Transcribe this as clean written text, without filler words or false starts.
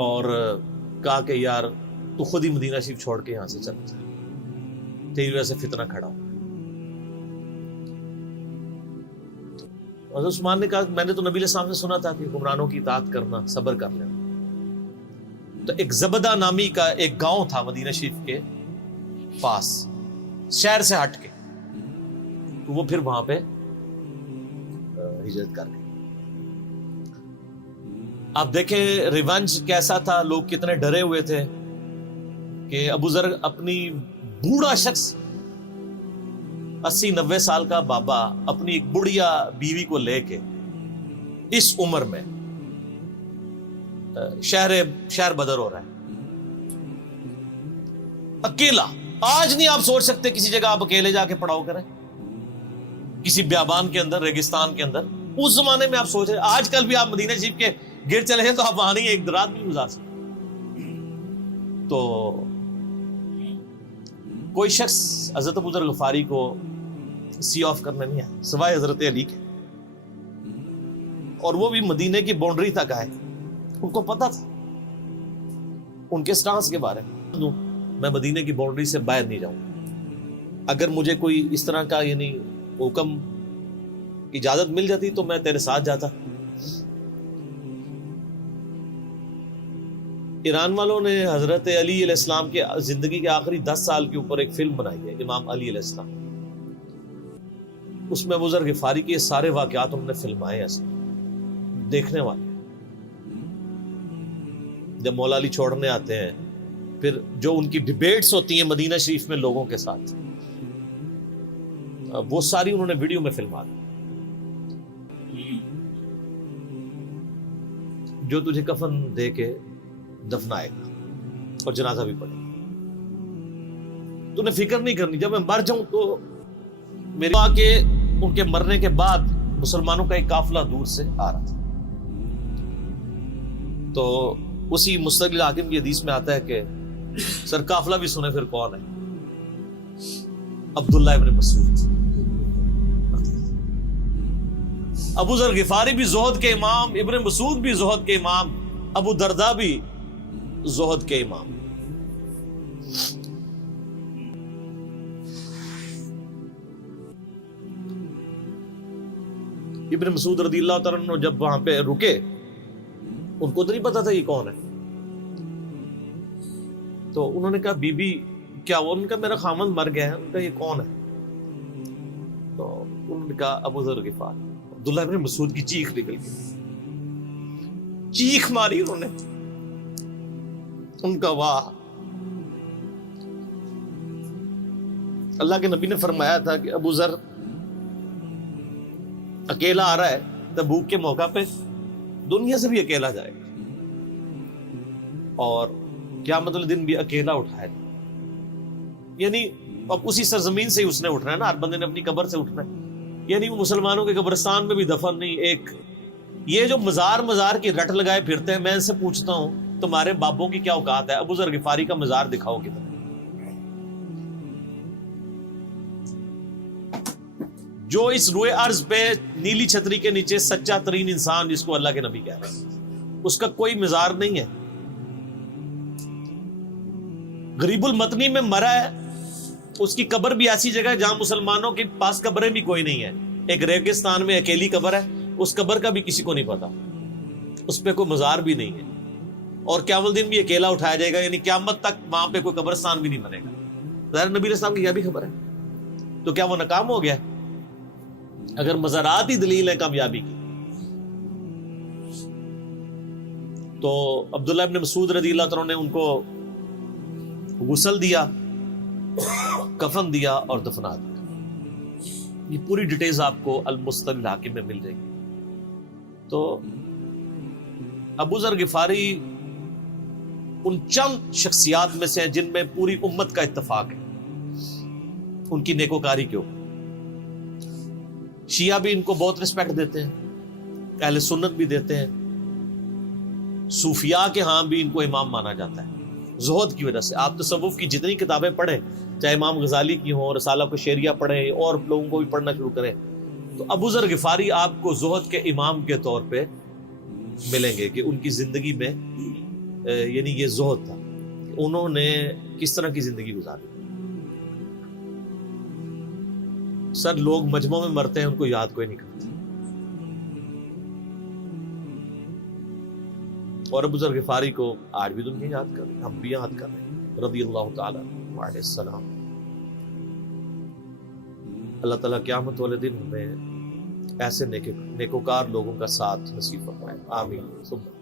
اور کہا کہ یار تو خود ہی مدینہ شریف چھوڑ کے یہاں سے چلا جا، تیری وجہ سے فتنہ کھڑا ہو۔ حضرت عثمان نے کہا میں نے تو نبی علیہ السلام سے سنا تھا کہ حکمرانوں کی اطاعت کرنا، صبر کر لینا۔ تو ایک زبدہ نامی کا ایک گاؤں تھا مدینہ شریف کے پاس، شہر سے ہٹ کے، تو وہ پھر وہاں پہ ہجرت کر گئے۔ آپ دیکھیں ریونج کیسا تھا، لوگ کتنے ڈرے ہوئے تھے کہ ابو ذر اپنی بوڑھا شخص 80-90 سال کا بابا اپنی ایک بڑھیا بیوی کو لے کے اس عمر میں شہر بدر ہو رہا ہے اکیلا۔ آج نہیں آپ سوچ سکتے کسی جگہ آپ اکیلے جا کے پڑاؤ کریں، کسی بیابان کے اندر، ریگستان کے اندر۔ اس زمانے میں آپ سوچ رہے، آج کل بھی آپ مدینہ شریف کے گر چلے ہیں تو آپ وہاں نہیں ایک رات بھی گزار سکتے۔ تو کوئی شخص حضرت ابو ذر غفاری کو سی آف کرنے نہیں آیا سوائے حضرت علی کے، اور وہ بھی مدینے کی باؤنڈری تک آئے۔ ان کو پتا تھا ان کے سٹانس کے بارے میں مدینے کی باؤنڈری سے باہر نہیں جاؤں، اگر مجھے کوئی اس طرح کا یعنی حکم اجازت مل جاتی تو میں تیرے ساتھ جاتا۔ ایران والوں نے حضرت علی علیہ السلام کے زندگی کے آخری 10 سال کے اوپر ایک فلم بنائی ہے، امام علی علیہ السلام۔ اس میں ابو ذر غفاری کے سارے واقعات انہوں نے فلمائے ہیں، دیکھنے والے۔ جب مولا علی چھوڑنے آتے ہیں، پھر جو ان کی ڈیبیٹس ہوتی ہیں مدینہ شریف میں لوگوں کے ساتھ، وہ ساری انہوں نے ویڈیو میں فلما دی۔ جو تجھے کفن دے کے دفنائے گا اور جنازہ بھی پڑے گا، تو نے فکر نہیں کرنی، جب میں مر جاؤں تو میرے ماں کے ان کے مرنے کے بعد مسلمانوں کا ایک قافلہ دور سے آ رہا تھا۔ تو اسی مستقل حاکم کی حدیث میں آتا ہے کہ سر قافلہ بھی سنے پھر کون ہے؟ عبداللہ ابن مسعود۔ ابو ذر غفاری بھی زہد کے امام، ابن مسعود بھی زہد کے امام، ابو درداء بھی زہد کے امام۔ ابن مسعود رضی اللہ تعالیٰ عنہ جب وہاں پہ رکے، ان کو تو نہیں پتا تھا یہ کون ہے، تو انہوں نے کہا بی بی کیا وہ؟ ان کا میرا خامند مر گیا ہے۔ ان کا یہ کون ہے؟ تو انہوں نے کہا ابو ذر غفاری۔ عبداللہ ابن مسعود کی چیخ نکل گئی، چیخ ماری انہوں نے، ان کا واہ۔ اللہ کے نبی نے فرمایا تھا کہ ابو ذر اکیلا آ رہا ہے تبوک کے موقع پہ، دنیا سے بھی اکیلا جائے گا، اور قیامت الدن بھی اکیلا اٹھائے گا۔ یعنی اب اسی سرزمین سے ہی اس نے اٹھنا ہے نا، ہر بندے نے اپنی قبر سے اٹھنا ہے، یعنی وہ مسلمانوں کے قبرستان میں بھی دفن نہیں۔ ایک یہ جو مزار کی رٹ لگائے پھرتے ہیں، میں ان سے پوچھتا ہوں تمہارے بابوں کی کیا اوقات ہے؟ ابو ذر غفاری کا مزار دکھاؤ کدھر؟ جو اس روئے ارض پہ نیلی چھتری کے نیچے سچا ترین انسان جس کو اللہ کے نبی کہہ رہے ہیں، اس کا کوئی مزار نہیں ہے۔ غریب المتنی میں مرا ہے، اس کی قبر بھی ایسی جگہ ہے جہاں مسلمانوں کے پاس قبریں بھی کوئی نہیں ہے، ایک ریگستان میں اکیلی قبر ہے، اس قبر کا بھی کسی کو نہیں پتا، اس پہ کوئی مزار بھی نہیں ہے، اور قیامت دن بھی اکیلا اٹھایا جائے گا، یعنی قیامت تک وہاں پہ کوئی قبرستان بھی نہیں بنے گا۔ ظاہر نبی علیہ السلام کی یہ بھی خبر ہے، تو کیا وہ ناکام ہو گیا؟ اگر مزارات ہی دلیل ہے کامیابی کی، تو عبداللہ ابن مسعود رضی اللہ تعالیٰ نے ان کو غسل دیا، کفن دیا اور دفنا دیا۔ یہ پوری ڈیٹیلز آپ کو المستقل حاکم میں مل جائے گی۔ تو ابو ذر غفاری ان چند شخصیات میں سے ہیں جن میں پوری امت کا اتفاق ہے ان کی نیکوکاری کے اوپر۔ شیعہ بھی ان کو بہت رسپیکٹ دیتے ہیں، اہل سنت بھی دیتے ہیں، صوفیاء کے ہاں بھی ان کو امام مانا جاتا ہے زہد کی وجہ سے۔ آپ تصوف کی جتنی کتابیں پڑھیں، چاہے امام غزالی کی ہوں، رسالہ کو شیریہ پڑھیں، اور لوگوں کو بھی پڑھنا شروع کریں، تو ابو ذر غفاری آپ کو زہد کے امام کے طور پہ ملیں گے کہ ان کی زندگی میں یعنی یہ زہد تھا کہ انہوں نے کس طرح کی زندگی گزاری. سر لوگ مجمع میں مرتے ہیں، ان کو یاد کوئی نہیں کرتا. اور ابو ذر غفاری کو آج بھی دنیا یاد کر رہے ہیں، ہم بھی یاد کر رہے ہیں رضی اللہ تعالی علیہ السلام. اللہ تعالیٰ قیامت والے دن ہمیں ایسے نیکوکار لوگوں کا ساتھ نصیب فرمائے. آمین.